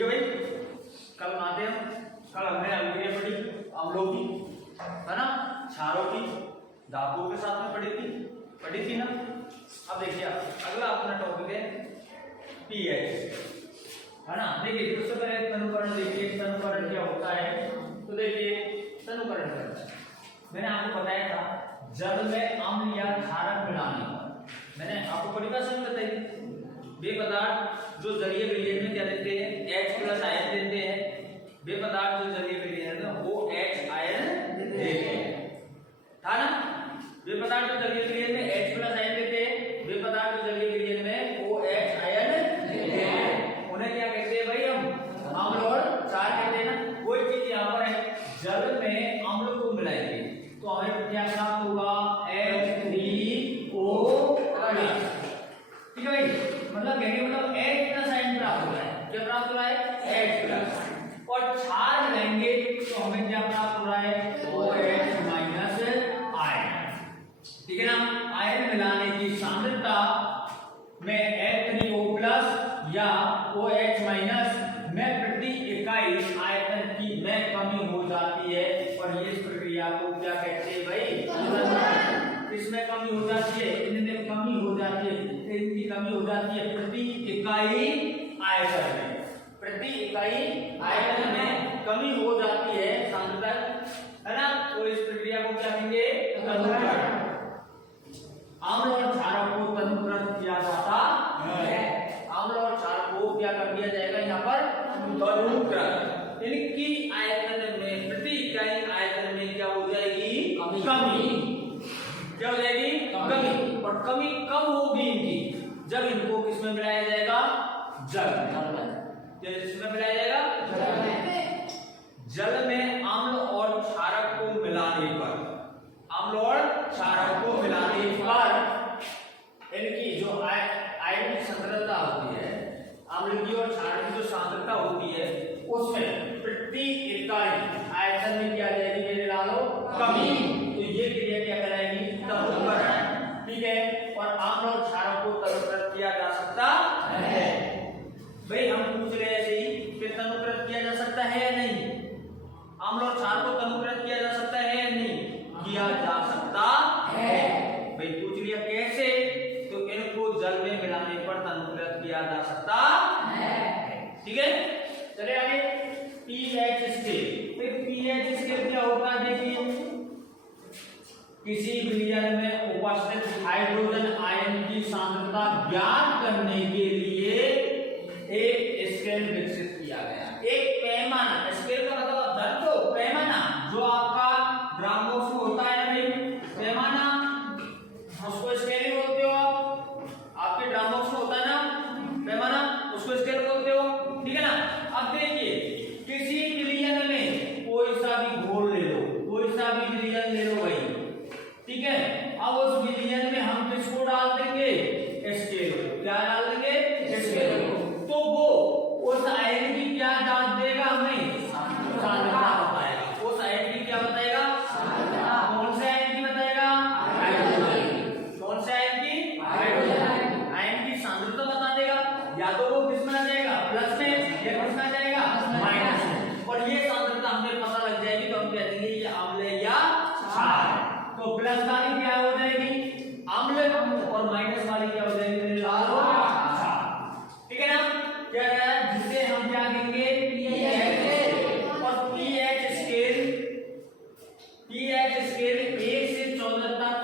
ठीक है भाई, कल माध्यम, कल हमने अम्लीय पढ़ी, अम्लों की, है ना, क्षारों की, धातुओं के साथ में पढ़ी थी ना। अब देखिए अगला अपना टॉपिक है पीएच, है ना। देखिए सबसे पहले तनुकरण देखिए, तनुकरण क्या होता है। तो देखिए तनुकरण करता है, मैंने आपको बताया था जल में अम्ल या क्षारक मिलाने पर, मैंने आपको परिभाषा में बताई, वे पदार्थ जो जलीय विलयन में क्या देते हैं, H+ आयन देते हैं। वे पदार्थ जो जलीय विलयन में OH आयन देते हैं, था ना। वे पदार्थ जो जलीय विलयन में H+ आयन देते हैं, वे पदार्थ जो जलीय विलयन में OH आयन देते हैं, उन्हें क्या कहते हैं भाई, हम अम्ल और क्षार कहते हैं ना। कोई चीज यहाँ पर है, जल में अम्ल को मिलाएंगे तो हमें क्या प्राप्त होगा, H3O+, ठीक है भाई। मतलब कहने मतलब H+ आयन प्राप्त हो रहा है, क्या प्राप्त हो रहा है, H+। और क्षार लेंगे तो हमें क्या प्राप्त हो रहा है, OH- आयन, ठीक है ना। आयन मिलाने की सांद्रता में H3O+ या OH- में प्रति इकाई आयतन की में कमी हो जाती है, और ये इस प्रक्रिया को क्या कहते हैं भाई, इसमें कमी हो जाती है, इनमें कमी हो जाती है, इनकी कमी हो जाती है प्रति इकाई आयतन में, प्रति इकाई आयतन में कमी हो जाती है सांद्रता, है ना। तो इस प्रक्रिया को क्या कहेंगे, तनुकरण। अम्ल और क्षार को तनुकृत किया जाता है, अम्ल और क्षार को क्या कर दिया जाएगा यहाँ पर, तनुकृत। इनकी आयतन में, प्रति इकाई आयतन में क्या हो जाएगी, कमी, क्या हो जाएगी, कमी। और कमी कब होगी इनकी, जब इनको किसमें मिलाया जाएगा, जल में, किसमें मिलाया जाएगा, जल में अम्ल और क्षारक को मिलाने पर, अम्ल और क्षारक को मिलाने पर इनकी जो आयन की सांद्रता होती है, अम्ल की और क्षारक की जो सांद्रता होती है, उसमें प्रति इकाई आयतन में क्या आ जाएगी मेरे लालो, कमी। तो ये क्रिया क्या कराएगी, तनुकरण, ठीक है। और अम्ल और क्षारक को तनुकृत किया जा सकता है। भाई हम पूछ रहे ऐसे ही कि तनुकृत किया जा सकता है या नहीं, अम्ल और क्षार को तनुकृत किया जा सकता है या नहीं, किया जा सकता है। भाई पूछ लिया कैसे, तो इनको जल में मिलाने पर तनुकृत किया जा सकता है, ठीक है। चले आगे, पीएच स्केल। भाई पीएच स्केल क्या होता है, देखिए किसी विलयन में उपस्थित हाइड्रोजन आयन की सांद्रता ज्ञात करने के लिए एक स्केल विकसित किया गया, एक पैमाना। स्केल का मतलब दंडो, पैमाना, जो आपका ग्राम बॉक्स में होता है भाई, पैमाना, उसको स्केल ही बोलते हो आप, आपके ग्राम बॉक्स में होता है ना पैमाना, उसको स्केल बोलते हो, ठीक है ना। अब देखिए किसी विलयन में कोई सा भी घोल ले लो, कोई सा भी विलयन ले लो भाई, ठीक है। अब उस विलयन में हम किसको डाल देंगे, स्केल, क्या डाल देंगे, स्केल। तो वो उस आयन की क्या डाल देगा, हमें सांद्रता बताएगा, उस आयन की क्या बताएगा, कौन से आयन की बताएगा, हाइड्रोजन, कौन से आयन की, हाइड्रोजन आयन की सांद्रता बता देगा। या तो वो किसमें आ जाएगा, प्लस में, या किसमें आ जाएगा, माइनस में। और ये सांद्रता हमें पता लग जाएगी तो हम कह देंगे ये अम्ल या क्षार है। तो प्लस वाली क्या हो जाएगी, अम्ल, और माइनस वाली क्या हो जाएगी, ठीक है ना। क्या है, जिसे हम क्या कहेंगे, पीएच। और पीएच स्केल 1 से 14 तक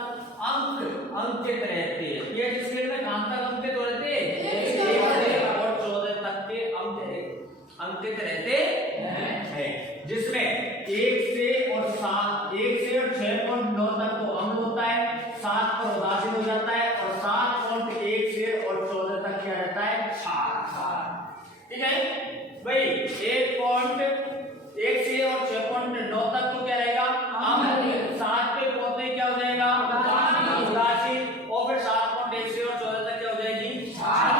अंकित रहते हैं। पीएच स्केल में कहां तक अंकित रहते हैं, 1 से और 14 तक के अंकित रहते हैं, जिसमें 1 से और 6.9 तक तो अम्ल होता है, 7 पर उदासीन हो जाता है, और 7.1 से और 14 तक क्या रहता है, क्षार, ठीक है भाई। 1.1 से और 6.9 तक तो क्या रहेगा, अम्ल, 7 पे पहुंचते क्या हो जाएगा, उदासीन, और फिर 7.1 से और 14 तक क्या हो जाएगी, क्षार,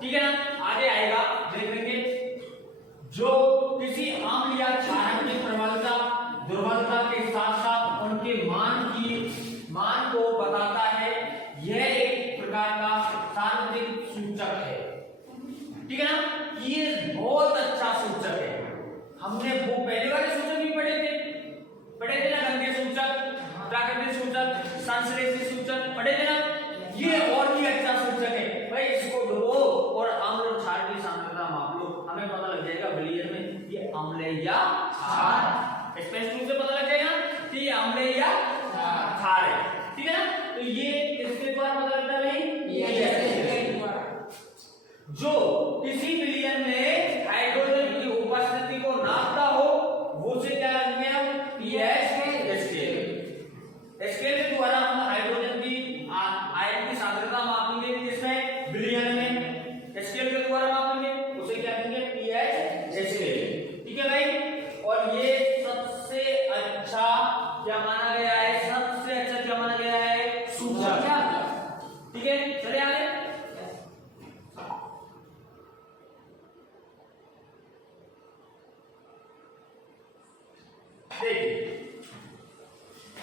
ठीक है ना। आगे आएगा देखेंगे, जो किसी अम्ल या क्षारक की प्रबलता दुर्बलता के साथ साथ उनके मान को बताता है, यह एक प्रकार का सार्वत्रिक सूचक है, ठीक बहुत अच्छा सूचक है। हमने वो पहले वाले सूचक भी पढ़े थे ना, गंभीर सूचक, प्राकृतिक सूचक, संश्लेषी सूचक पढ़े थे ना। ये और भी अच्छा सूचक है भाई। इसको डुबो और अम्ल और क्षार की सांद्रता माप लो, हमें पता लग जाएगा विलयन में ये अम्ल है या क्षार। स्पष्ट रूप से पता लग जाएगा कि ये अम्ल है या क्षार है, ठीक है ना। तो ये किसके द्वारा पता लगता है भाई? जो किसी विलयन में हाइड्रोजन की उपस्थिति को नापता हो वो से क्या करेंगे हम? पीएच स्केल के द्वारा हम हाइड्रोजन की आयन की सांद्रता मापेंगे। किसमें? विलयन में। स्केल के द्वारा मापेंगे, उसे क्या कहेंगे? पीएच स्केल, ठीक है भाई। और ये सबसे अच्छा क्या माना गया है? सबसे अच्छा क्या माना गया है? सूचक, ठीक है। चले आगे।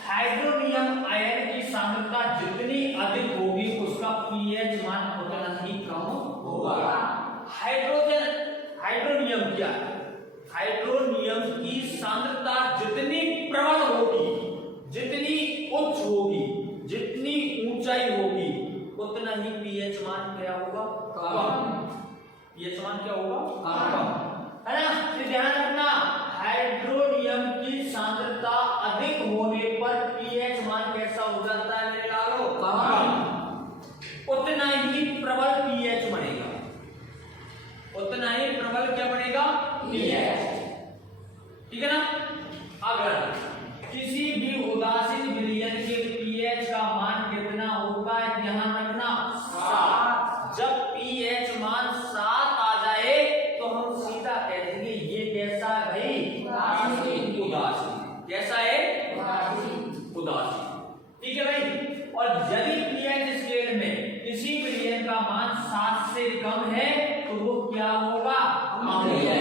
हाइड्रोनियम आयन की सांद्रता जितनी अधिक होगी उसका पीएच मान उतना ही कम होगा। हाइड्रोनियम क्या है? हाइड्रोनियम की सांद्रता जितनी प्रबल होगी, जितनी उच्च होगी, जितनी ऊंचाई होगी, उतना ही पीएच मान क्या होगा? कम। पीएच मान क्या होगा? कम, है ना। तो ध्यान रखना, हाइड्रोनियम की सांद्रता अधिक होने पर पीएच मान कैसा हो जाता है मेरे लालो? कम। उतना ही प्रबल पीएच बनेगा, उतना ही प्रबल क्या बनेगा? पीएच, ठीक है ना। अगर किसी भी उदासीन विलयन के पीएच का मान कितना होगा? ध्यान रखना, 7। जब पीएच मान 7 आ जाए तो हम सीधा कह देंगे ये कैसा है भाई? उदासीन। कैसा है? उदासीन, ठीक है भाई। और यदि पीएच स्केल में किसी विलयन का मान 7 से कम है तो वो क्या होगा? अम्लीय।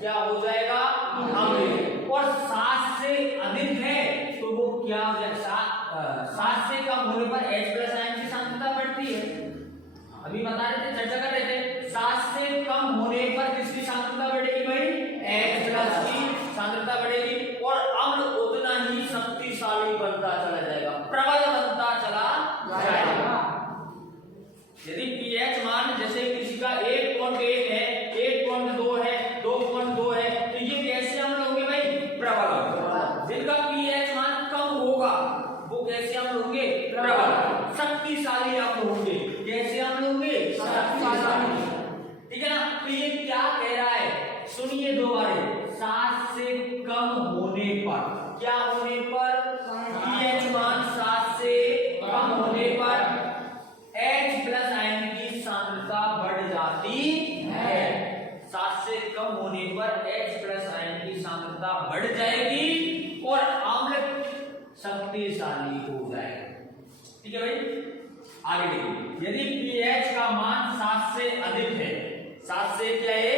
क्या हो जाएगा? अम्लीय। और 7 से अधिक है तो वो क्या हो जाएगा? 7 से कम होने पर H+ आयन की सांद्रता बढ़ती है। अभी बता रहे थे, चर्चा कर रहे थे, 7 से कम होने पर किसकी सांद्रता बढ़ेगी भाई? H+ की सांद्रता बढ़ेगी और अम्ल उतना ही शक्तिशाली बनता चला जाएगा, प्रबल बनता चला जाएगा। यदि पीएच मान जैसे किसी का 1.1 है, 1.2 है, 2.2 है, तो ये कैसे अम्ल होंगे भाई? प्रबल। जिनका पीएच मान कम होगा वो कैसे अम्ल होंगे? प्रबल, शक्तिशाली अम्ल होंगे। कैसे अम्ल होंगे? शक्तिशाली, ठीक है ना। तो ये क्या कह रहा है? सुनिए दोबारा, 7 से कम होने पर, क्या होने पर? पीएच मान 7 से कम होने पर H+ आयन की सांद्रता बढ़ जाती है। 7 से कम होने पर H+ आयन की सांद्रता बढ़ जाएगी और अम्ल शक्तिशाली हो जाएगा, ठीक है भाई। आगे देखिए, यदि पीएच का मान 7 से अधिक है, 7 से क्या है?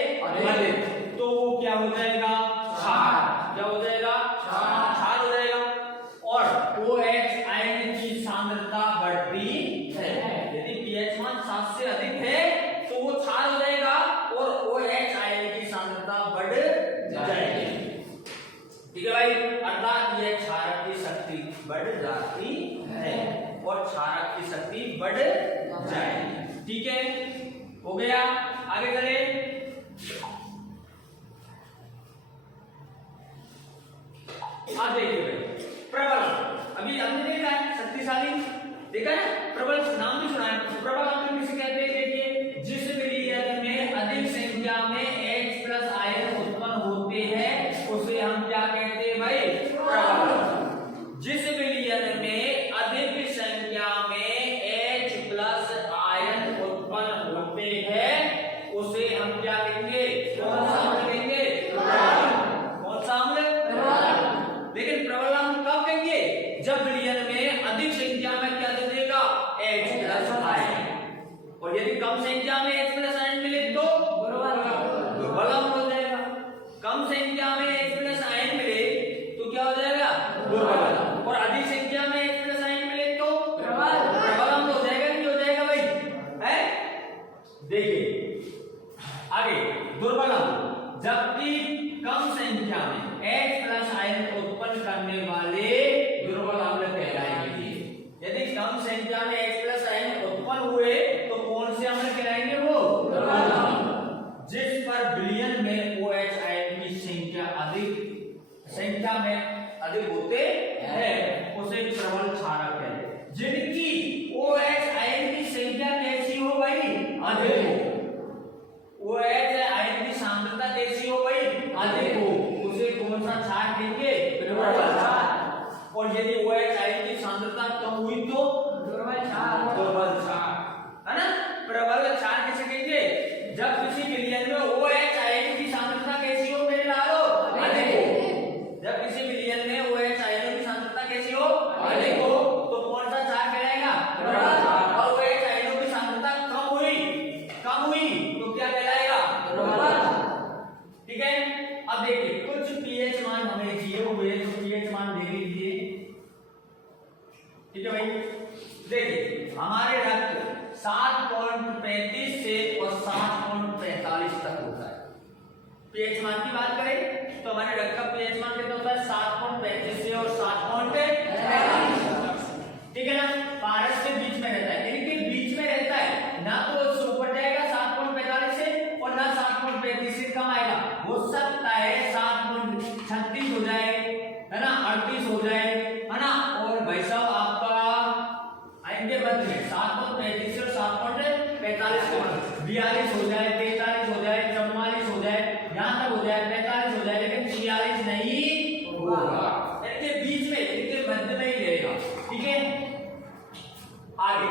अधिक, तो वो क्या हो जाएगा? क्षार। क्या हो जाएगा? क्षार हो जाएगा। और OH आयन की सांद्रता बढ़ती है। यदि पीएच मान 7 से अधिक है तो वो क्षार हो जाएगा और OH आयन की सांद्रता बढ़ जाएगी, ठीक है भाई। अर्थात यह क्षारक की शक्ति बढ़ जाती है और क्षारक की शक्ति बढ़ जाएगी, ठीक है। हो गया, आगे चले। आप देखिए भाई, प्रबल, अभी हमने देखा है शक्तिशाली, देखा है प्रबल, नाम भी सुना है। प्रबल अम्ल किसे कहते हैं? देखिए, जिस विलयन में अधिक संख्या में H+ आयन उत्पन्न होते हैं उसे हम क्या कहते हैं भाई? प्रबल। जिस विलयन में अधिक संख्या में H+ आयन उत्पन्न होते हैं उसे हम क्या कहेंगे? कौन सा अम्ल कहेंगे? प्रबल। कौन सा अम्ल? प्रबल। लेकिन प्रबल अम्ल कब कहेंगे? जब विलयन में अधिक संख्या में क्या दे देगा? H+ ion. और यदि कम संख्या में H+ आयन मिले तो दुर्बल अम्ल। जबकि कम संख्या में H प्लस आयन उत्पन्न करने वाले दुर्बल अम्ल कहलाएंगे। यदि कम संख्या में H प्लस आयन उत्पन्न हुए तो कौन से अम्ल कहलाएंगे? वो दुर्बल अम्ल। जिस पर विलयन में OH आयन की संख्या में अधिक होते हैं उसे प्रबल क्षारक है। जिनकी OH आयन की संख्या कैसी हो भाई? अधिक हो। OH आयन की सांद्रता कैसी हो भाई? अधिक हो। उसे कौन सा क्षार कहेंगे? प्रबल क्षार। और यदि OH आयन की सांद्रता कम हुई तो दुर्बल क्षार। दुर्बल क्षार है ना। प्रबल क्षार किसे कहेंगे? जब किसी विलयन में OH आयन की सांद्रता कैसी हो मेरे लालो? अधिक हो। जब किसी विलयन में OH आयनों की सांद्रता कैसी हो? अधिक हो। तो कौन सा क्षार कहलाएगा? प्रबल क्षार। और OH आयनों की सांद्रता कम हुई तो क्या कहलाएगा? दुर्बल। ठीक है। अब देखिए कुछ pH मान हमें दिए हुए, तो pH मान दे लीजिए। ठीक है भाई। देखिए हमारे रक्त 7.35 से और 7.45 तक होता है। pH मान की बात करें तो हमारे रक्त का pH मान कितना होता है? 7.35 से और 7.45। ठीक है ना। पारस के बीच में रहता है, इनके बीच में रहता है। ना तो उससे ऊपर जाएगा 7.45 से और ना 7.35 से कम आएगा। हो सकता है 7.36 हो जाए, है ना, 38 हो जाए, है ना। और भाई साहब आपका आएंगे मध्य में 7.35 से 7.45 के बाद 42 हो जाए, 43 हो जाए, 44 हो जाए, यहाँ तक हो जाए, 45 हो जाए, लेकिन 46 नहीं होगा। इनके बीच में, इनके मध्य में ही रहेगा। ठीक है। आगे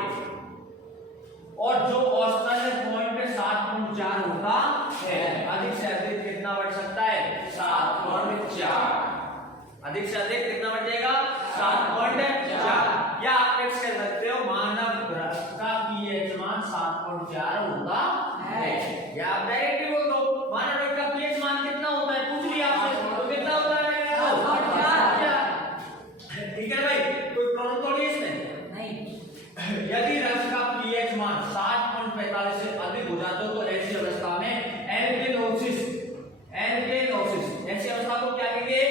और जो औसतन पॉइंट 7.4 होता है, अधिक से अधिक कितना बढ़ सकता है? 7.4। अधिक से अधिक कितना बढ़ जाएगा? 7.4। या आप फिक्स कर सकते हो मानव रक्त का pH मान 7.4 होता है। या आप डायरेक्टली बोल दो मानव रक्त का pH मान कितना होता है? पूछ लिया आपसे तो कितना होता है? 7.4। ठीक है भाई, कोई प्रॉब्लम थोड़ी है इसमें? नहीं। यदि रक्त का pH मान 7.45 से अधिक हो जाता है तो ऐसी अवस्था में एल्केनोसिस ऐसी अवस्था को क्या कहेंगे?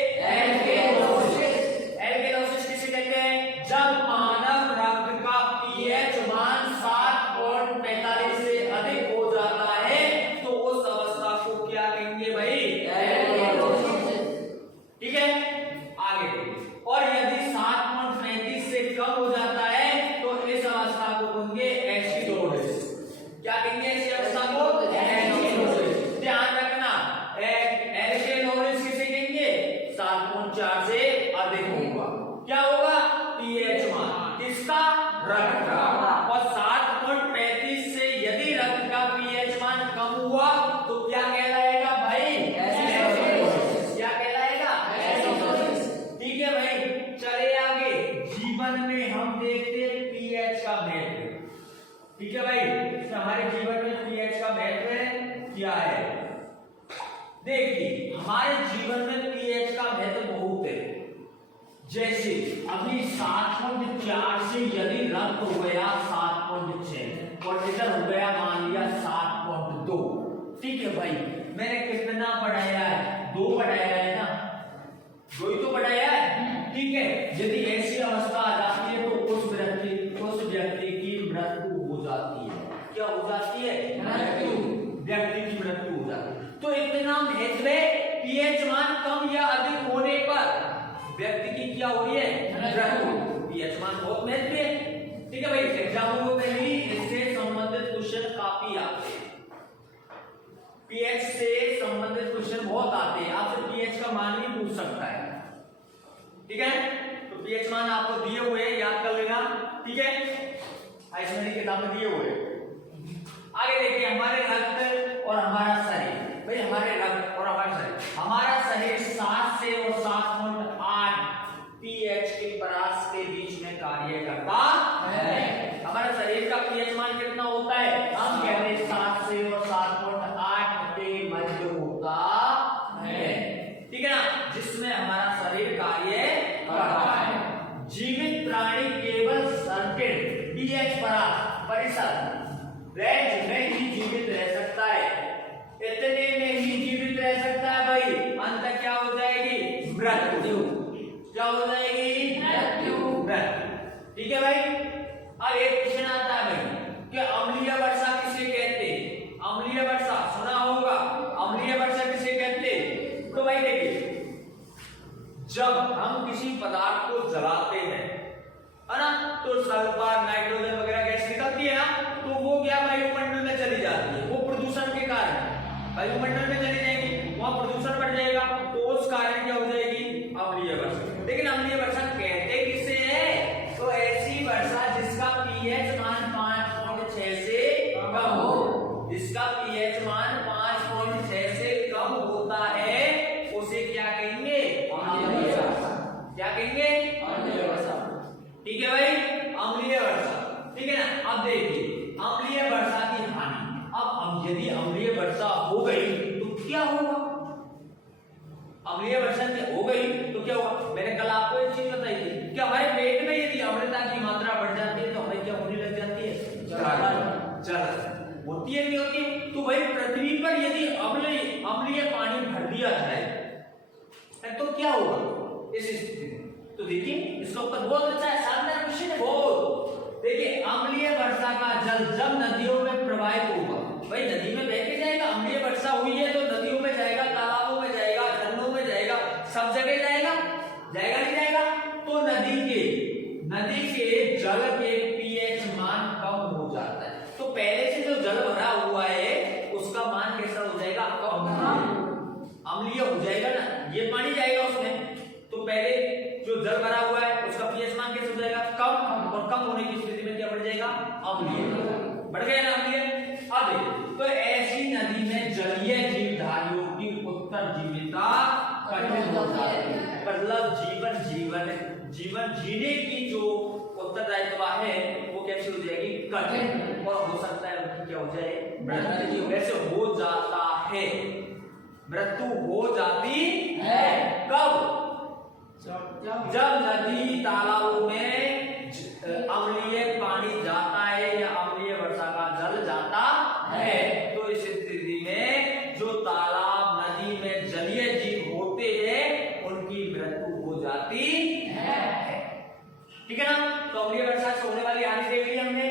एल्केनोसिस किसे कहते हैं? जब मानव रक्त का pH मान 7.45 से अधिक हो जाता है तो उस अवस्था को क्या कहेंगे भाई? एल्केनोसिस। ठीक है। आगे और यदि 7.35 से कम हो जाता है तो इस अवस्था को कहेंगे एसिडोसिस। क्या कहेंगे इस अवस्था को? एसिडोसिस। ध्यान रखना एल्केनोसिस किसे कहेंगे? 7.4 से अधिक होगा। क्या होगा? pH मान किसका? रक्त का। और 7.35 से यदि रक्त का pH मान कम हुआ तो क्या कहलाएगा भाई? एसिडोसिस। क्या कहलाएगा? एसिडोसिस। ठीक है भाई। चले आगे। जीवन में हम देखते हैं pH का महत्व। ठीक है भाई, तो हमारे जीवन में pH का महत्व क्या है? देखिए हमारे जीवन में pH का महत्व बहुत है। जैसे अभी 7.4 से यदि रक्त हो गया 7.6 और इधर हो गया मान लिया 7.2। ठीक है भाई, मैंने कितना बढ़ाया है? 2 बढ़ाया है ना, 2 ही तो बढ़ाया है। ठीक है। यदि ऐसी अवस्था आ जाती है तो उस व्यक्ति की मृत्यु हो जाती है। क्या हो जाती है? मृत्यु। व्यक्ति की मृत्यु हो जाती है। तो इतना महत्व है pH मान कम या अधिक होने पर व्यक्ति की क्या हो रही है? मृत्यु। pH मान बहुत महत्व है। ठीक है भाई। एग्जाम्पल में भी इससे संबंधित क्वेश्चन काफी आते हैं। pH से संबंधित क्वेश्चन बहुत आते हैं। आपसे pH का मान भी पूछ सकता है। ठीक है। तो pH मान आपको दिए हुए हैं, याद कर लेना। ठीक है। इसमें मेरी किताब में दिए हुए। आगे देखिए हमारे रक्त और हमारा शरीर। भाई हमारे रक्त और हमारा शरीर 7 से और 7.8 pH के परास के बीच में कार्य करता है। हमारे शरीर का pH मान कितना होता है? हम कहते हैं 7 से और 7.8 के मध्य होता है। ठीक है ना, जिसमें हमारा शरीर कार्य करता है। जीवित प्राणी केवल सर्टेन pH परिसर रेंज में ही जीवित रह सकता है। रह सकता है भाई, अंत क्या हो जाएगी? मृत्यु। क्या हो जाएगी? मृत्यु। ठीक है भाई। अब एक क्वेश्चन आता है भाई कि अम्लीय वर्षा किसे कहते हैं? अम्लीय वर्षा सुना होगा, अम्लीय वर्षा किसे कहते हैं? तो भाई देखिए, जब हम किसी पदार्थ को जलाते हैं, है ना, तो सल्फर, नाइट्रोजन वगैरह गैस निकलती है ना, तो वो क्या वायुमंडल में चली जाती है, वो प्रदूषण के कारण वायुमंडल में चली जाएगी, वहां प्रदूषण बढ़ जाएगा, तो उस कारण क्या हो जाएगी? अम्लीय वर्षा। लेकिन अम्लीय वर्षा कहते किसे है? तो ऐसी वर्षा जिसका पीएच मान 5.6 से कम हो, जिसका पीएच मान 5.6 से कम होता है, उसे क्या कहेंगे? अम्लीय वर्षा। क्या कहेंगे? अम्लीय वर्षा। ठीक है भाई, अम्लीय वर्षा। ठीक है ना। अब देखिए अम्लीय वर्षा की हानि। अब यदि अम्लीय वर्षा हो गई तो क्या होगा? अम्लीय वर्षा हो गई तो क्या होगा? मैंने कल आपको एक चीज बताई थी कि हमारे पेट में यदि अम्लता की मात्रा बढ़ जाती है तो हमें क्या होने लग जाती है? जलन होती है, नहीं होती? तो भाई पृथ्वी पर यदि अम्लीय पानी भर दिया जाए तो क्या होगा इस स्थिति में? तो देखिए इसका उत्तर बहुत अच्छा है, शानदार क्वेश्चन है बहुत। देखिए अम्लीय वर्षा का जल जब नदियों में प्रवाहित होगा, भाई नदी में बह के जाएगा, अम्लीय वर्षा हुई है तो नदियों में जाएगा, तालाबों में जाएगा, झरनों में जाएगा, सब जगह जाएगा, जाएगा नहीं जाएगा? तो नदी के जल के पीएच मान कम हो जाता है। तो पहले से जो जल भरा हुआ है उसका मान कैसा हो जाएगा? अम्लीय हो जाएगा ना, ये पानी जाएगा उसमें, तो पहले जो जल भरा हुआ है उसका पीएच मान कैसे हो जाएगा? कम। और कम होने की स्थिति में क्या बढ़ जाएगा? अम्लीय। बढ़ गया ना अम्लीय। अब तो ऐसी नदी में जलीय जीवधारियों की उत्तरजीविता कठिन हो जाती है। मतलब जीवन जीने की जो उत्तरदायित्व है वो कैसे हो जाएगी? कठिन। और हो सकता है क्या हो जाए? मृत्यु। वैसे हो जाता है, मृत्यु हो जाती है। कब? जब नदी तालाबों में अम्लीय पानी जाता है या अम्लीय वर्षा का जल जाता है, तो इस स्थिति में जो तालाब नदी में जलीय जीव होते हैं उनकी मृत्यु हो जाती है। ठीक है ना। तो अम्लीय वर्षा से होने वाली हानि देख ली हमने।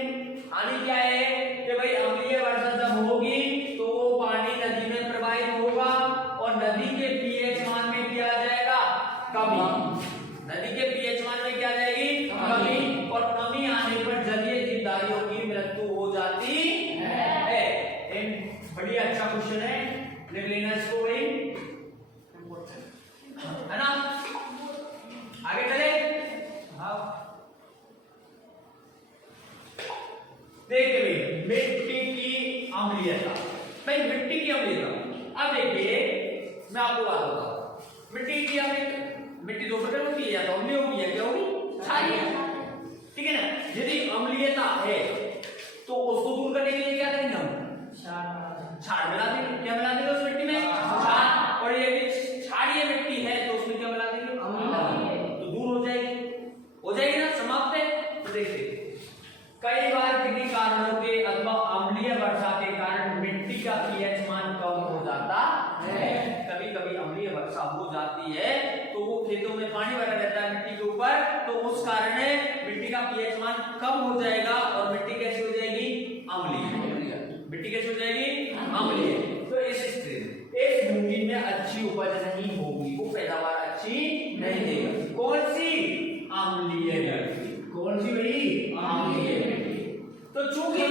हानि क्या है कि भाई अम्लीय वर्षा जब होगी तो वो पानी नदी में प्रवाहित होगा और नदी के पीएच मान में क्या आ जाएगा? कमी। नदी के पीएच मान में क्या आ जाएगी? कमी। और कमी आने पर जलीय जीवधारियों की मृत्यु हो जाती है। बड़ी अच्छा क्वेश्चन है, लिख लेना इसको भाई, है ना। आगे चले। हाँ देखिए मिट्टी की अम्लीयता। भाई मिट्टी की अम्लीयता, अब देखिए मैं आपको बात बताता हूं। मिट्टी की अम्लीयता, मिट्टी दो प्रकार होती है, या तो अम्लीय होगी या क्या होगी? क्षारीय। ठीक है ना। यदि अम्लीयता है तो उसको दूर करने के लिए क्या करेंगे हम? क्षार मिला देंगे। क्या मिला देंगे उस मिट्टी में? क्षार। और ये क्षारीय मिट्टी है तो उसमें क्या मिला देंगे? अम्ल। तो दूर हो जाएगी ना, समाप्त है। तो देखिए कई बार किन्हीं कारणों के अथवा अम्लीय वर्षा के कारण मिट्टी का पीएच मान कम हो जाता है। कभी कभी अम्लीय वर्षा हो जाती है तो वो खेतों में पानी भरा रहता है मिट्टी के ऊपर, तो उस कारण मिट्टी का पीएच मान कम हो जाएगा और मिट्टी कैसी हो जाएगी? अम्लीय। मिट्टी कैसी हो जाएगी? अम्लीय। तो इस स्थिति इस भूमि में अच्छी उपज नहीं होगी, वो पैदावार अच्छी नहीं देगा। कौन सी? अम्लीय मिट्टी। कौन सी भाई? अम्लीय मिट्टी। तो चूंकि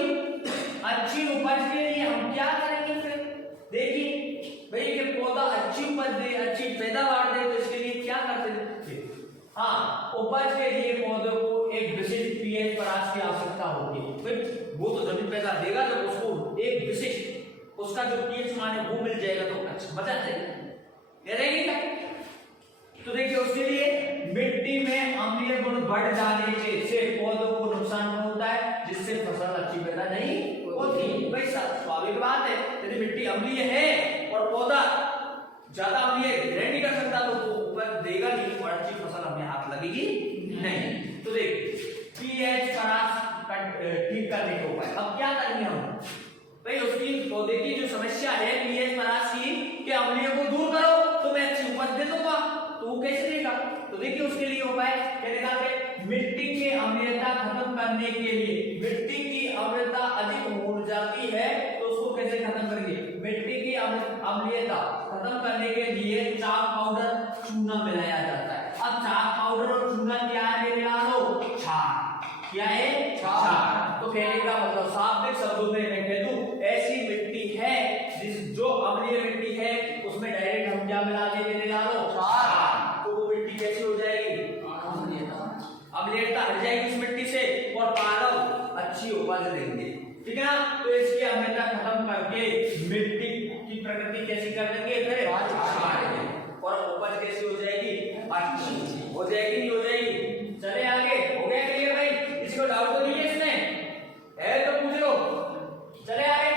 अच्छी उपज के लिए हम क्या करेंगे फिर? देखिए भाई कि पौधा अच्छी उपज दे, अच्छी पैदावार दे, तो इसके लिए क्या करते हैं? हाँ, उपज के लिए पौधे को एक विशिष्ट पीएच परास की आवश्यकता होती है। भाई वो तो जमीन पैदा देगा जब उसको एक विशिष्ट उसका जो पीएच मान है वो मिल जाएगा तो अच्छा मजा रहेगी क्या? तो देखिए उसके लिए मिट्टी में अम्लीय गुण बढ़ जाने से पौधों को नुकसान होता है, जिससे फसल अच्छी पैदा नहीं होती। भाई स्वाभाविक बात है, यदि मिट्टी अम्लीय है और पौधा ज्यादा अम्लीय ग्रहण नहीं कर सकता तो वो उपज देगा नहीं और अच्छी फसल हमें हाथ लगेगी नहीं। तो देख पीएच परास ठीक करने के उपाय अब क्या करेंगे हम? भाई उसकी पौधे की जो समस्या है पीएच परास की, कि अम्लीय को कैसे देगा? तो देखिए उसके लिए उपाय क्या निकालते हैं, मिट्टी की अम्लीयता खत्म करने के लिए, मिट्टी की अम्लता अधिक हो जाती है तो उसको कैसे खत्म करेंगे, मिट्टी की अम्लीयता खत्म करने के लिए चाक पाउडर चूना मिलाया जाता है। अब चाक पाउडर और चूना क्या है मिला लो, क्षार, क्या है, क्षार। तो कहने का मतलब शाब्दिक शब्दों में मैं कह दूं ऐसी मिट्टी है जिस जो अम्लीय मिट्टी है उसमें डायरेक्ट हम क्या मिला देंगे, मिला लो क्षार, तो वो मिट्टी कैसी हो जाएगी, अम्लीयता हट जाएगी उस मिट्टी से और पारव अच्छी उपज देंगे, ठीक है ना। तो इसकी अम्लीयता खत्म करके मिट्टी की प्रकृति कैसी कर देंगे, फिर और उपज कैसी हो जाएगी, अच्छी हो जाएगी, नहीं हो जाएगी। चले आगे, हो गया क्लियर भाई? किसी को डाउट तो नहीं है इसमें, है तो पूछ लो। चले आगे,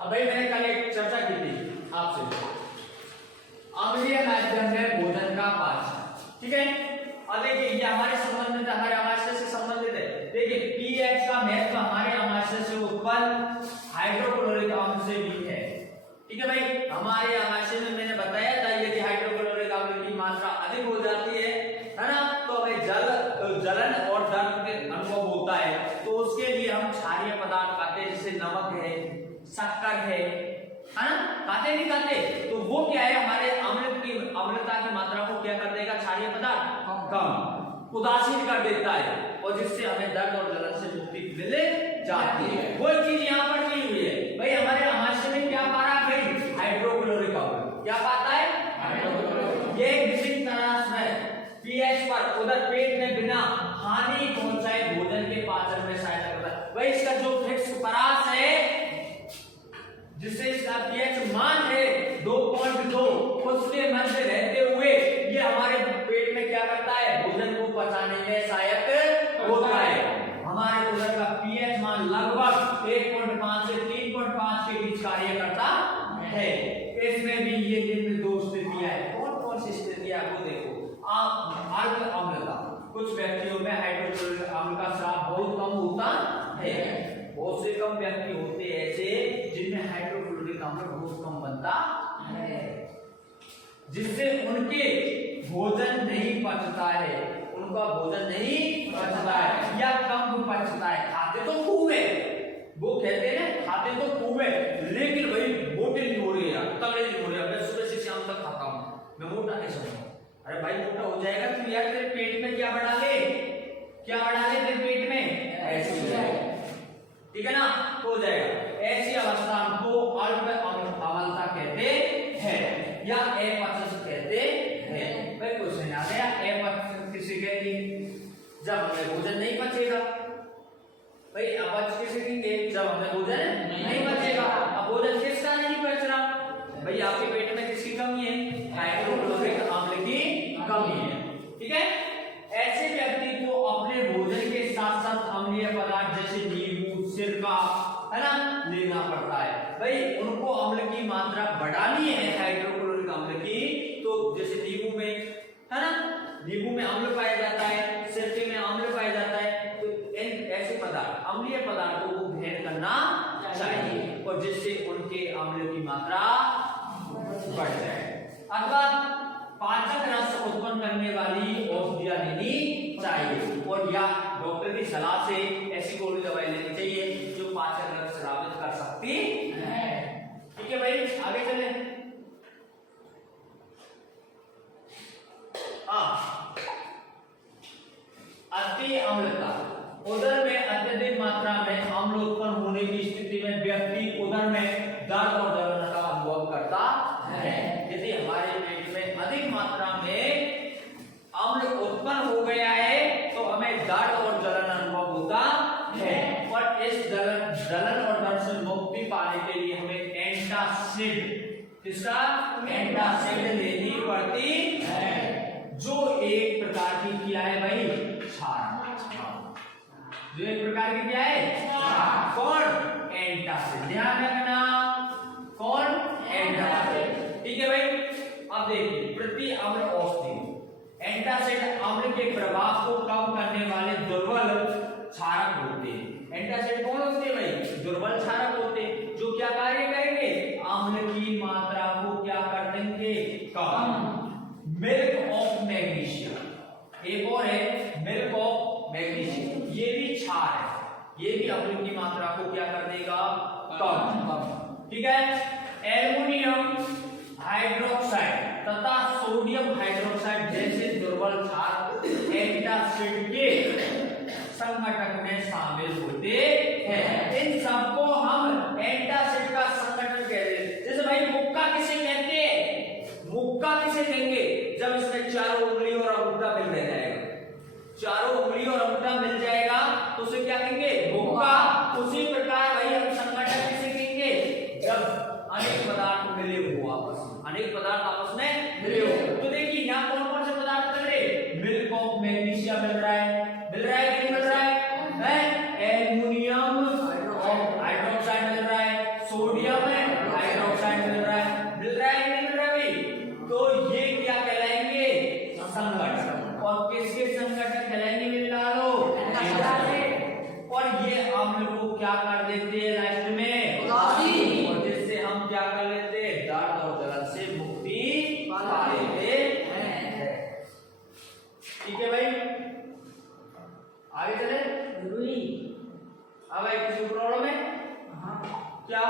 अब भाई मैंने कल एक चर्चा की थी आपसे, अम्लीय माध्यम में भोजन का पाचन, ठीक है। अब देखिए ये हमारे संबंधित, हमारे आमाशय से संबंधित है। देखिए पीएच का महत्व हमारे आमाशय से उत्पन्न हाइड्रोक्लोरिक अम्ल से भी है, ठीक है भाई। हमारे आमाशय में मैंने बताया था यदि हाइड्रोक्लोरिक अम्ल की मात्रा अधिक हो जाती है ना, तो हमें जलन और दर्द के अनुभव होता है, तो उसके लिए हम क्षारीय पदार्थ खाते हैं, जैसे नमक है, शक्कर है ना, खाते नहीं खाते, तो वो क्या है हमारे अम्लता की मात्रा को क्या कर देगा, क्षारीय पदार्थ कम उदासीन कर देता है और जिससे हमें दर्द और जलन से मुक्ति मिल जाती है। वो चीज यहाँ पर नहीं हुई है भाई। हमारे आमाशय में क्या पा रहा है भाई, हाइड्रोक्लोरिक अम्ल क्या पाता है, हाइड्रोक्लोरिक। ये विशिष्ट तरह से पीएच पर उधर पेट में बिना हानि पहुंचाए भोजन के पाचन में सहायता करता है भाई। इसका जो फिक्स परास है जिससे इसका पीएच मान है 2.2 उसके मध्य रहते हुए ये हमारे पेट में क्या करता है, भोजन को पचाने में सहायक होता है। हमारे भोजन का पीएच मान लगभग 1.5 से 3.5 के बीच कार्य करता है। इसमें भी ये निम्न दो स्थितियां है। कौन कौन सी स्थितियां वो देखो, अल्प अम्लता, कुछ व्यक्तियों में हाइड्रोक्लोरिक अम्ल का स्राव बहुत कम होता है, बहुत से कम व्यक्ति होते हैं ऐसे जिनमें हाइड्रोक्लोरिक अम्ल बहुत कम बनता है, जिससे उनके भोजन नहीं पचता है, उनका भोजन नहीं पचता है या कम पचता है। खाते तो खूब है, वो कहते हैं खाते तो खूब है लेकिन भाई मोटे नहीं हो रहे यार, तगड़े नहीं हो रहे, मैं सुबह से शाम तक खाता हूँ, मैं मोटा नहीं समझता। अरे भाई मोटा हो जाएगा तो यार तेरे पेट में क्या बढ़ा ले, क्या बढ़ा ले तेरे पेट में, ऐसे हो जाएगा, ठीक है ना, हो जाएगा। ऐसी अवस्था को अल्प अम्लता कहते हैं या अपच कहते हैं। भाई क्वेश्चन आ गया, अपच किसे कहेंगे, जब हमें भोजन नहीं पचेगा। भाई अपच किसे कहेंगे, जब हमें भोजन नहीं पचेगा। अब भोजन किसका नहीं पच रहा, भाई आपके पेट में किसकी कमी है, हाइड्रोक्लोरिक अम्ल की कमी है, ठीक है। ऐसे व्यक्ति को अपने भोजन के साथ साथ अम्लीय पदार्थ जैसे नींबू, सिरका है ना लेना पड़ता है। भाई उनको अम्ल की मात्रा बढ़ानी है हाइड्रोक्लोरिक अम्ल की, तो जैसे नींबू में है ना, नींबू में अम्ल पाया जाता है, सिरके में अम्ल पाया जाता है, तो इन ऐसे पदार्थ अम्लीय पदार्थों को ग्रहण करना चाहिए और जिससे उनके अम्ल की मात्रा बढ़ जाए। अथवा पाचक रस उत्पन्न करने वाली औषधियां लेनी चाहिए और या डॉक्टर की सलाह से ऐसी कोई भी दवाई लेनी चाहिए जो पाचक रस स्रावित कर सकती है, ठीक है भाई। आगे चले, अति अम्लता, उदर में अत्यधिक मात्रा में अम्ल उत्पन्न होने की स्थिति में व्यक्ति उदर में दर्द और जलन का अनुभव करता है। यदि हमारे पेट में अधिक मात्रा में अम्ल उत्पन्न हो गया है तो हमें दर्द और जलन अनुभव होता है और इस जलन और दर्द से मुक्ति पाने के लिए हमें एंटासिड, किसका, एंटासिड लेनी पड़ती है, जो एक प्रकार की क्या है भाई, क्षार, जो एक प्रकार की क्या है, क्षार। कौन, एंटासिड, ध्यान रखना, कौन, एंटासिड, ठीक है भाई। अब देखिए प्रति अम्ल औषधि, एंटासिड अम्ल के प्रभाव को कम करने वाले दुर्बल क्षारक होते हैं। एंटासिड कौन होते हैं भाई, दुर्बल क्षारक होते हैं जो क्या कार्य करेंगे, अम्ल की मात्रा कम। ठीक है, एल्युमिनियम हाइड्रोक्साइड तथा सोडियम हाइड्रोक्साइड जैसे दुर्बल क्षार एंटासिड के संगठन में शामिल होते हैं। इन सबको हम एंटासिड का संगठन कहते हैं। जैसे भाई मुक्का किसे कहते हैं? मुक्का किसे कहेंगे? जब इसमें चारों उंगली और अंगूठा मिल जाएगा, चारों उंगली और अंगूठा मिल जाएगा तो उसे क्या कहेंगे? मुक्का। उसी प्रकार भाई हम संगठन किसे कहेंगे? जब अनेक पदार्थ मिले हो आपस में, अनेक पदार्थ आपस में मिले हो। तो देखिए यहाँ कौन कौन से पदार्थ मिल रहे? मिल्क ऑफ मैग्नीशियम मिल रहा है कि नहीं मिल रहा है? एल्युमिनियम हाइड्रोक्साइड मिल रहा है, सोडियम हाइड्रोक्साइड मिल रहा है कि नहीं मिल रहा है भाई? तो ये क्या कहलाएंगे? संगठन। और किसके संगठन कहलाएंगे मेरे लालो? और ये अम्ल को क्या कर देते हैं लास्ट में? और जिससे हम क्या कर लेते हैं? दर्द और जलन से मुक्ति पा लेते हैं। ठीक है भाई, आगे चले। अब भाई किसी प्रॉब्लम है? क्या?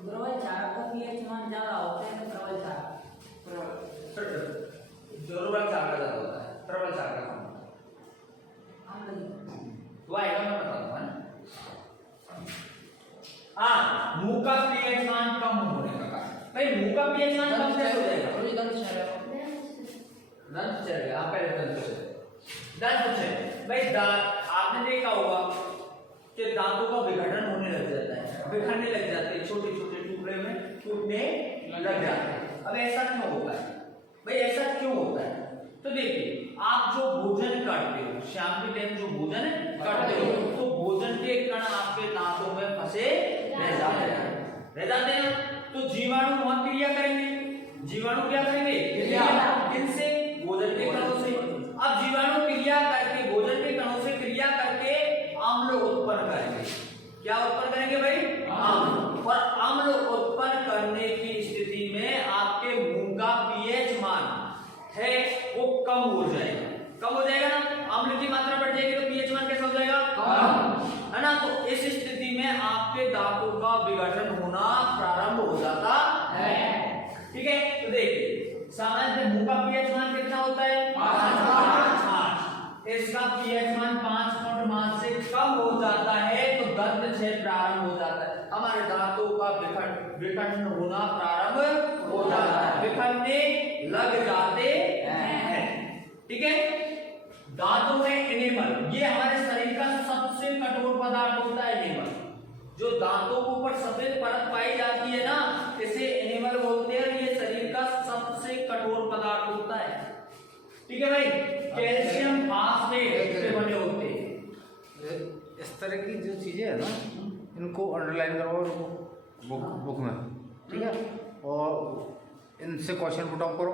द्रवल क्षार का पीएच मान ज्यादा होता है तो द्रवल क्षार द्रवल क्षार का ज्यादा होता है, प्रबल क्षार का कम होता है। तो आएगा मैं बता दूंगा ना। हाँ, मुंह का पीएच मान कम होने का कारण। भाई मुंह का पीएच मान कम कैसे हो जाएगा? दंत चलेगा। आप पहले दंत चले, दंत चले। भाई आपने देखा होगा कि दांतों का विघटन होने लग जाता है, बिखरने लग जाते हैं, छोटे छोटे टुकड़े में टूटने लग जाते हैं। अब ऐसा क्यों होता है भाई? ऐसा क्यों होता है? तो देखिए, आप जो भोजन करते हो, शाम के टाइम जो भोजन करते हो, तो भोजन के कण आपके दांतों में फंसे रह जाते हैं। तो जीवाणु वहां क्रिया करेंगे। जीवाणु क्या करेंगे? क्रिया। इनसे भोजन के कणों से। अब जीवाणु क्रिया करके, भोजन के कणों से क्रिया करके अम्ल उत्पन्न करेंगे। क्या उत्पन्न करेंगे भाई? अम्ल। और अम्ल उत्पन्न करने की स्थिति में आपके मुंह का पीएच मान है वो कम हो जाएगा। कम हो जाएगा ना, अम्ल की मात्रा बढ़ जाएगी तो पीएच मान कैसा हो जाएगा? कम, है ना। तो इस स्थिति में आपके दांतों का विघटन होना प्रारंभ हो जाता है। ठीक है, तो देखिए सामान्य मुंह का पीएच मान कितना होता है? 5। इसका पीएच मान 5.5 से कम हो जाता है तो दंत क्षय प्रारंभ हो जाता है। हमारे दांतों का विघटन होना प्रारंभ हो जाता है, बिखरने लग जाते हैं। ठीक है, दांतों में एनेमल, ये हमारे शरीर का सबसे कठोर पदार्थ होता है। एनेमल जो दांतों के ऊपर सफेद परत पाई जाती है ना, इसे एनेमल बोलते हैं। ये शरीर का सबसे कठोर पदार्थ होता है। ठीक है भाई, कैल्शियम फास्फेट से बने होते हैं। इस तरह की जो चीजें है ना, इनको अंडरलाइन करवाओ बुक में, ठीक है, और इनसे क्वेश्चन पुट अप करो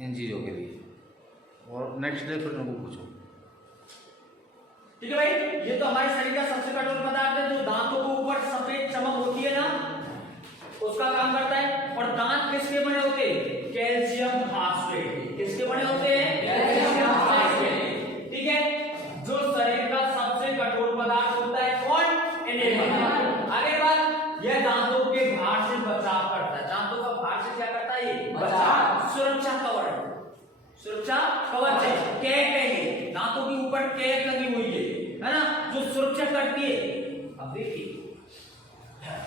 इन चीजों के लिए, और नेक्स्ट डे फिर इनको पूछो। ठीक है भाई, ये तो हमारे शरीर का सबसे कठोर पदार्थ है। जो दांतों के ऊपर सफेद चमक होती है ना, उसका काम करता है। और दांत किसके बने होते हैं? Calcium phosphate. किसके बने होते हैं? Calcium phosphate. ठीक है, जो शरीर का सबसे कठोर पदार्थ होता है कौन? एनेमल। आगे बात, यह दांतों के भार से बचाव करता है। दांतों का भार से क्या करता है? ये बचाव, सुरक्षा कवच। सुरक्षा कवच है, कैप है ये, दांतों के ऊपर कैप लगी हुई है ना, जो सुरक्षा करती है। अब देखिए,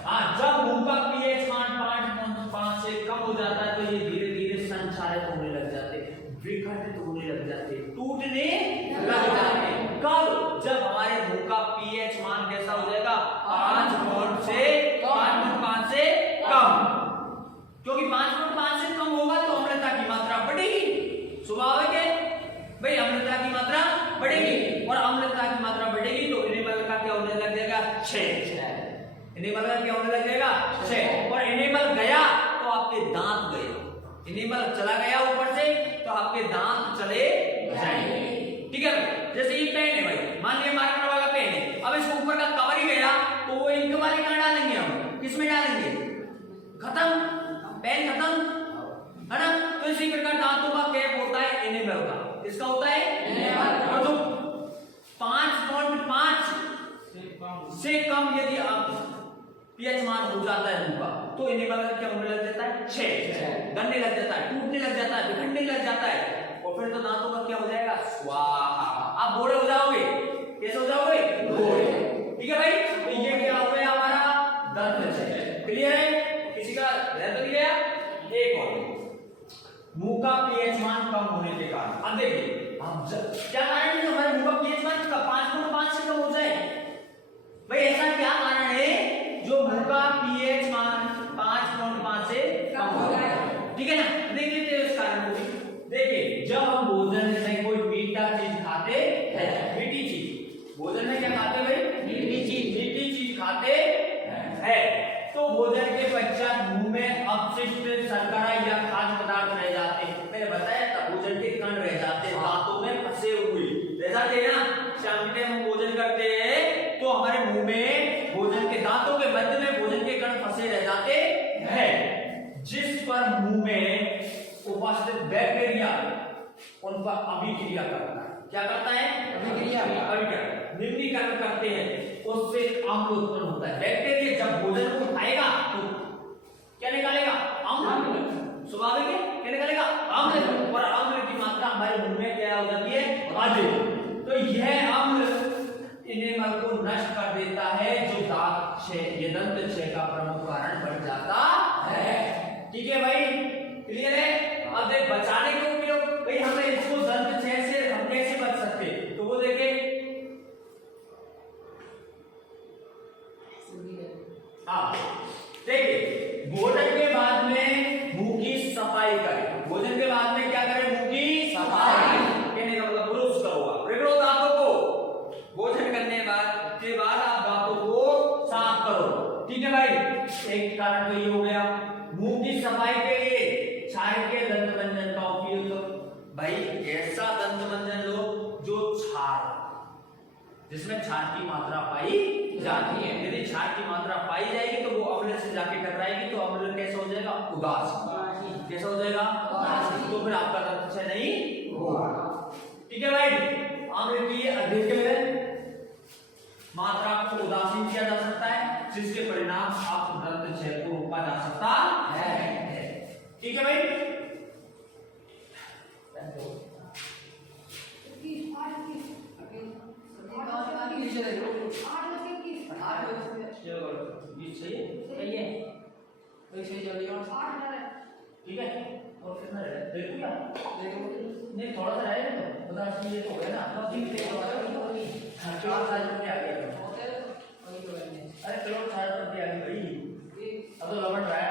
हाँ, जब मुंह का पीएच मान 5.5 से कम हो जाता है तो ये धीरे धीरे संक्षारित होने लग जाते हैं, विघटित होने लग जाते हैं, टूटने लग जाते हैं। कब? जब हमारे मुंह का पीएच मान कैसा हो जाएगा? 5.5 से कम। क्योंकि 5.5 से कम होगा तो अम्लता की मात्रा बढ़ेगी। स्वाभाविक है भाई, अम्लता की मात्रा बढ़ेगी, और अम्लता की मात्रा बढ़ेगी तो एनेमल का क्या होने लग जाएगा? क्षय। एनेमल का क्या होने लग जाएगा? क्षय। और एनेमल गया तो आपके दांत गए। एनेमल चला गया ऊपर से तो आपके दांत चले जाएंगे। ठीक है भाई, जैसे ये पेन है भाई, मान लिया मार्कर वाला पेन है, अब इसको ऊपर का कवर ही गया तो वो इंक वाले कहाँ डालेंगे? हम किसमें डालेंगे? खत्म, पेन खत्म, है ना। तो इसी प्रकार दांतों का कैप होता है एनेमल का। किसका होता है? एनेमल। और जो 5.5 से कम यदि आप पीएच मान हो जाता है मुंह का, तो इनेबल क्या होने लग जाता है, छेद, गलने लग जाता है, टूटने लग जाता है, बिखरने लग जाता है, और फिर तो दांतों का क्या हो जाएगा, स्वाहा। आप बोरे हो जाओगे, कैसे हो जाओगे, बोरे। ठीक है भाई, तो ये क्या हो गया हमारा दंत छेद। क्लियर है, किसी का ध्यान तो नहीं गया। एक और मुंह का पीएच मान कम होने के कारण, अब देखिए हम क्या कारण है जो हमारे मुंह का पीएच मान 5.5 से कम हो जाए, भाई ऐसा क्या कारण है जो मुंह का पीएच मान 5.5 से कम हो जाए, ठीक है ना। देख लेते हैं इस कारण को भी। देखिए जब हम भोजन में कोई मीठा चीज खाते हैं, मीठी चीज, भोजन में क्या खाते भाई, मीठी चीज खाते हैं, तो भोजन के पश्चात मुंह में अपशिष्ट शर्करा या खाद्य पदार्थ रह जाते हैं। मैंने बताया था भोजन के कण रह जाते हैं, दांतों में फंसे हुए रह जाते हैं ना। शाम के टाइम हम भोजन करते हैं तो हमारे मुंह में भोजन के दांतों के मध्य में भोजन के कण फंसे रह जाते हैं, जिस पर मुंह में उपस्थित बैक्टीरिया उन पर अभिक्रिया करता है। क्या करता है, अभिक्रिया निम्नीकरण करते हैं, उससे अम्ल उत्पन्न होता है। बैक्टीरिया जब भोजन को खाएगा तो क्या निकालेगा, अम्ल, स्वाभाविक है, क्या निकालेगा, अम्ल, और अम्ल की मात्रा हमारे मुंह में क्या हो जाती है, अधिक। तो यह अम्ल इनेमल को नष्ट कर देता है, जो दांत छेद, ये दंत छेद का प्रमुख कारण बन जाता है। ठीक है भाई, क्लियर है। अब देख बचाने के उपयोग, भाई हमें इसको दंत छेद से हम कैसे बच सकते, तो वो देखे, हाँ देखिए भोजन के बाद में मुंह की सफाई करें। भोजन के बाद में क्या करें, मुंह की सफाई, कहने का मतलब ब्रश करो, रगड़ो दांतों को, भोजन करने के बाद आप दांतों को साफ करो। ठीक है भाई, एक कारण तो ये हो गया। मुंह की सफाई के लिए क्षारकीय दंत मंजन का उपयोग करो। भाई ऐसा दंत मंजन लो जो क्षार, जिसमें क्षार की मात्रा पाई जाती है। यदि क्षार की मात्रा पाई जाएगी तो वो अम्ल से जाके टकराएगी, तो अम्ल कैसा हो जाएगा, उदास, कैसा हो जाएगा, तो फिर आपका दंत छेद नहीं होगा। ठीक है भाई, अम्ल की अधिक मात्रा को उदासीन किया जा सकता है, जिसके परिणाम आप दंत छेद को रोका जा सकता है। ठीक है भाई, ठीक है, और कितना रह गया, देखो क्या, नहीं थोड़ा सा रहेगा, तो बता ये तो हो गया ना, अब ठीक है, 4 साल में आ गया, अरे चलो 4 साल में आ गई भाई, अब तो लवण रहा है,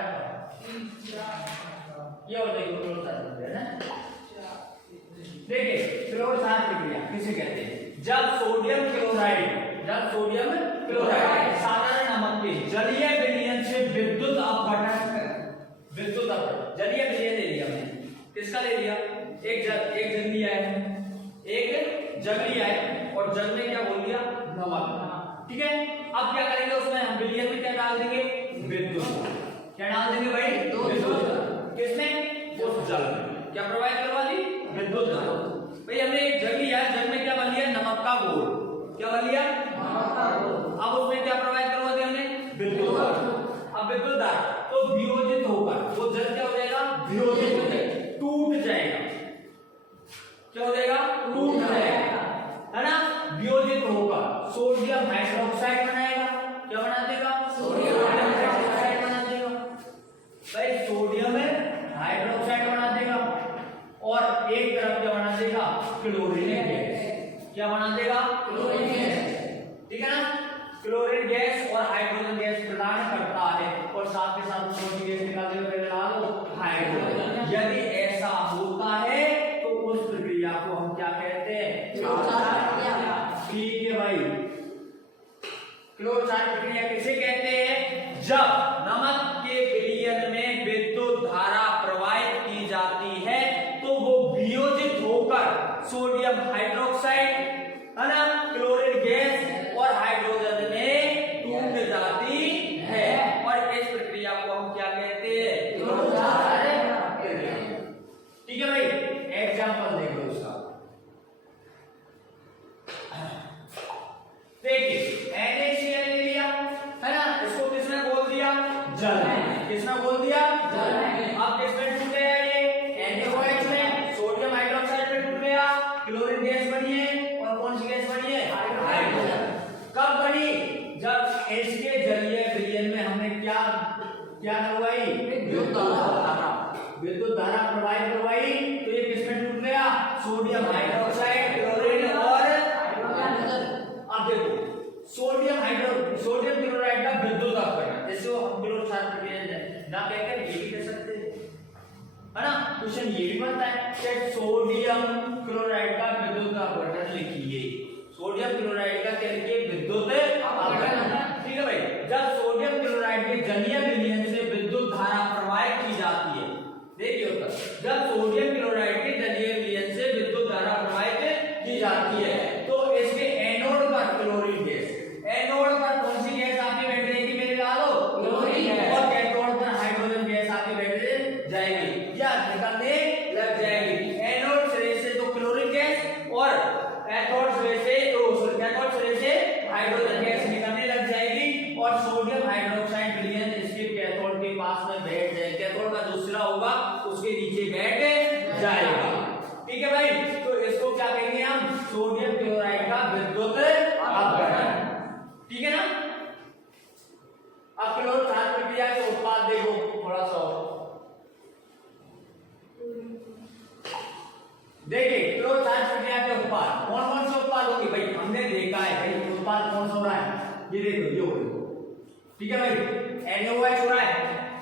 ये और देखो क्लोर सार है ना। देखिए क्लोर सार प्रक्रिया किसे कहते हैं, जब सोडियम क्लोराइड साधारण नमक के जलीय विलयन से विद्युत अपघटन, जलीय विलयन ले लिया हमने, किसका ले लिया, एक जल लिया है, एक जल लिया है, और जल में क्या बोल दिया, नमक। ठीक है, अब क्या करेंगे, उसमें हम विलयन में क्या डाल देंगे, विद्युत, क्या डाल देंगे भाई, विद्युत, किसमें, उस जल में क्या प्रोवाइड करवा दी, विद्युत। भाई हमने एक जग लिया, जग में क्या बन लिया, नमक का घोल, क्या बन लिया, नमक का घोल। अब उसमें क्या प्रोवाइड करवा दिया हमने, विद्युत। अब विद्युत दाब तो वियोजित होकर वो जल क्या हो जाएगा, वियोजित हो जाएगा, टूट जाएगा, क्या हो जाएगा, टूट जाएगा, है ना। वियोजित होकर सोडियम हाइड्रोक्साइड बनाएगा, क्या बना देगा, सोडियम हाइड्रोक्साइड बना देगा। भाई सोडियम हाइड्रोक्साइड बना देगा, और एक तरफ क्या बना देगा, क्लोरीन गैस, क्या बना देगा, क्लोरीन गैस। ठीक है ना, क्लोरीन गैस और हाइड्रोजन गैस प्रदान करता है, और साथ के साथ कौन सी गैस निकाल देगा, पहले ला लो, हाइड्रोजन। यदि ऐसा होता है तो उस प्रक्रिया को हम क्या कहते हैं, ठीक है भाई, क्लोर सार प्रक्रिया किसे कहते हैं, जब नमक के विलयन में विद्युत धारा प्रवाहित की जाती है तो वो वियोजित होकर सोडियम हाइड्रोक्साइड, है ना, क्लोरीन गैस और हाइड्रोजन में टूट जाती है, और इस प्रक्रिया को हम क्या कहते हैं, क्लोर सार प्रक्रिया। ठीक है भाई, एग्जांपल देख लो उसका। देखिए NaCl ले लिया, है ना, इसको किसमें बोल इसके जलीय विलयन में हमने क्या क्या करवाई? विद्युत धारा प्रवाहित करवाई। तो ये किसमें टूट गया? सोडियम हाइड्रोक्साइड, क्लोरीन और अब देखो सोडियम क्लोराइड का विद्युत अपकरण, जैसे वो हम क्लोर साथ ना कहकर ये भी कह सकते हैं, है ना। क्वेश्चन ये भी बनता है कि सोडियम क्लोराइड का विद्युत अपकरण लिखिए। सोडियम क्लोराइड का क्या लिखिए? विद्युत अपकरण। ठीक है भाई, जब सोडियम क्लोराइड के जलीय विलयन से विद्युत धारा प्रवाहित की जाती है, देखिए उत्तर, जब सोडियम क्लोराइड के जलीय विलयन से विद्युत धारा प्रवाहित की जाती है तो इसके एनोड पर क्लोरीन गैस, एनोड पर कौन सी गैस आके बैठ जाएगी मेरे लालो? क्लोरीन। और कैथोड पर हाइड्रोजन गैस आके बैठ जाएगी या निकलने लग जाएगी। एनोड सिरे से तो क्लोरीन गैस और कैथोड सिरे से हाइड्रोजन गैस निकलने लग जाएगी और सोडियम हाइड्रोक्साइड विलयन इसके कैथोड के पास में बैठ जाएगा, कैथोड का जो सिरा होगा उसके नीचे बैठ जाएगा। ठीक है भाई, तो इसको क्या कहेंगे हम? सोडियम क्लोराइड का विद्युत अपकरण। ठीक है ना। अब क्लोर क्षार प्रक्रिया के उत्पाद देखो थोड़ा सा, देखिए क्लोर क्षार प्रक्रिया के उत्पाद कौन कौन से उत्पाद होंगे भाई? हमने देखा है भाई उत्पाद कौन सा हो रहा है, ये देखो ये हो रहा है। ठीक है भाई, NaOH हो रहा है,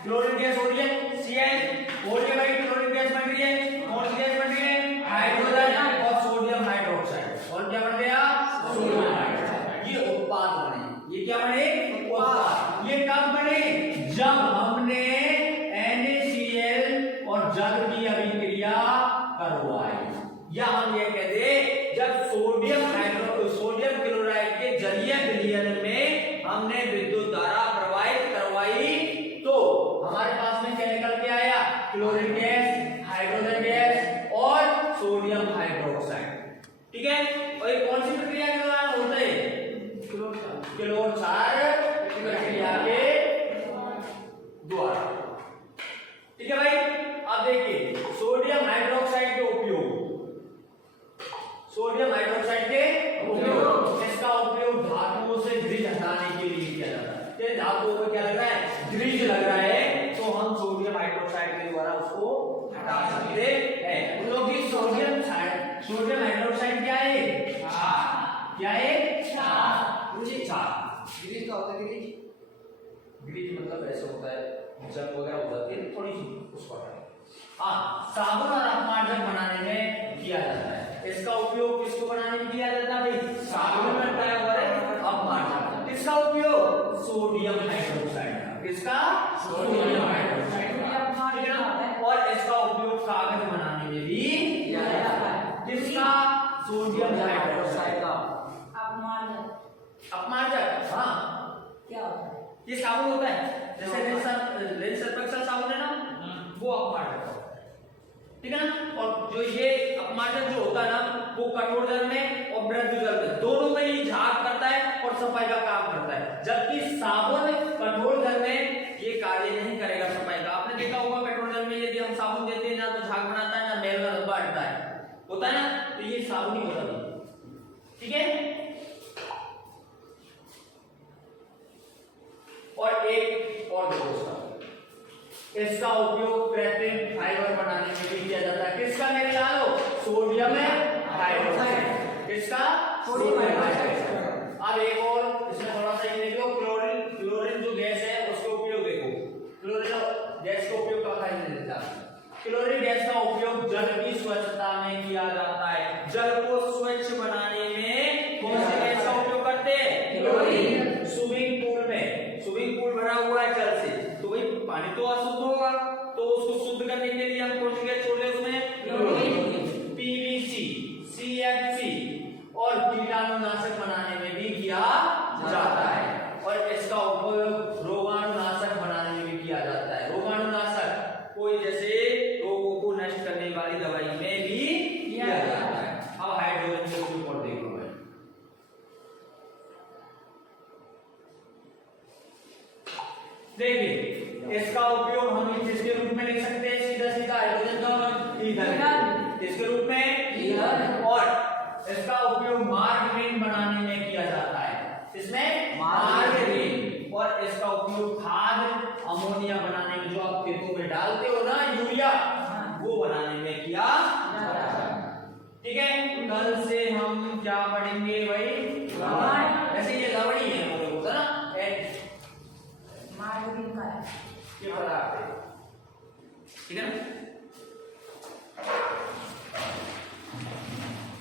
क्लोरीन गैस हो रही है, Cl हो रही है भाई, क्लोरीन गैस बन रही है, कौन सी गैस बन रही है? हाइड्रोजन और सोडियम हाइड्रोक्साइड। और क्या बन गया? Sodium hydroxide. ये उत्पाद बने। ये क्या बने? उत्पाद। ये कब बने? जब हमने NaCl और जल की अभिक्रिया करवाई, या हम ये कहते जब सोडियम क्लोराइड के जलीय विलयन में हमने विद्युत धारा प्रवाहित करवाई तो हमारे पास में क्या निकल के आया? क्लोरीन गैस, हाइड्रोजन गैस और सोडियम हाइड्रोक्साइड। ठीक है, और ये कौन सी प्रक्रिया के दौरान होता है? क्लोर क्षार प्रक्रिया के द्वारा। ठीक है भाई, अब देखिए सोडियम हाइड्रोक्साइड के उपयोग, सोडियम हाइड्रोक्साइड के उपयोग, इसका उपयोग धातुओं से ग्रीज हटाने के लिए किया जाता है। ये धातुओं को क्या लग रहा है? ग्रीज लग रहा है, तो हम सोडियम हाइड्रोक्साइड के द्वारा उसको हटा सकते हैं। क्योंकि सोडियम हाइड्रोक्साइड क्या है? क्या है? क्षार। ग्रीज का होता है ग्रीज? ग्रीज मतलब ऐसा होता है जंग वगैरह हो जाती है थोड़ी सी उसको। हाँ, साबुन और अपमार्जक बनाने में किया जाता है। इसका उपयोग किसको बनाने में किया जाता है भाई? साबुन में बनाया हुआ है अपमार्जक। इसका उपयोग सोडियम हाइड्रोक्साइड, किसका? Sodium hydroxide. और इसका उपयोग कागज बनाने में भी किया जाता है। किसका? सोडियम हाइड्रोक्साइड का अपमार्जक। हाँ, क्या होता है? ये साबुन होता है, जैसे रेन सर्फेक्सल साबुन है ना, वो अपमार्जक होता है। ठीक है ना। और जो ये अपमार्जक जो होता है ना, वो कठोर जल में और मृदु जल में दोनों में ही झाग करता है और सफाई का काम करता है, जबकि साबुन कठोर जल में ये कार्य नहीं करेगा सफाई का। आपने देखा होगा कठोर जल में यदि हम साबुन देते हैं ना तो झाग बनाता है ना मैल का धब्बा हटता है, होता है ना, तो ये साबुन ही होता है। ठीक है। और एक और देखो इसका उपयोग कृत्रिम फाइबर बनाने में भी किया जाता है। किसका मेरे लालो? Sodium hydroxide. किसका? Sodium hydroxide. अब एक और इसमें थोड़ा सा ये देखो, क्लोरीन जो गैस है उसका उपयोग देखो। क्लोरीन गैस का उपयोग कहाँ किया जाता है? क्लोरीन गैस का उपयोग जल की स्वच्छता में किया जाता है। जल को स्वच्छ बनाने में कौन सी गैस का उपयोग करते हैं? क्लोरीन। स्विमिंग पूल भरा हुआ है जल से, तो भाई पानी तो अशुद्ध होगा, तो उसको शुद्ध करने के लिए हम कौन सी गैस छोड़ रहे हैं उसमें? क्लोरीन। पीवीसी, सीएफसी और कीटाणुनाशक बनाने में भी किया जाता है। और इसका उपयोग रोगाणुनाशक बनाने में भी किया जाता है। रोगाणुनाशक कोई जैसे रोगों को नष्ट करने वाली दवाई में भी किया जाता है। अब हाइड्रोजन के उपयोग और देखो, देखिए इसका उपयोग हम किसके रूप में लिख सकते हैं? सीधा सीधा हाइड्रोजन का ईंधन, इसके रूप में ईंधन। और इसका उपयोग मार्गरीन बनाने में किया जाता है। इसमें मार्गरीन। और जो खाद अमोनिया बनाने में जो आप खेतों में डालते हो ना यूरिया, वो बनाने में किया जाता है। ठीक है, कल से हम क्या पढ़ेंगे भाई? ऐसे ये लवड़ी है हम लोग ना, मार्जिन का है ये पदार्थ है, ठीक है ना।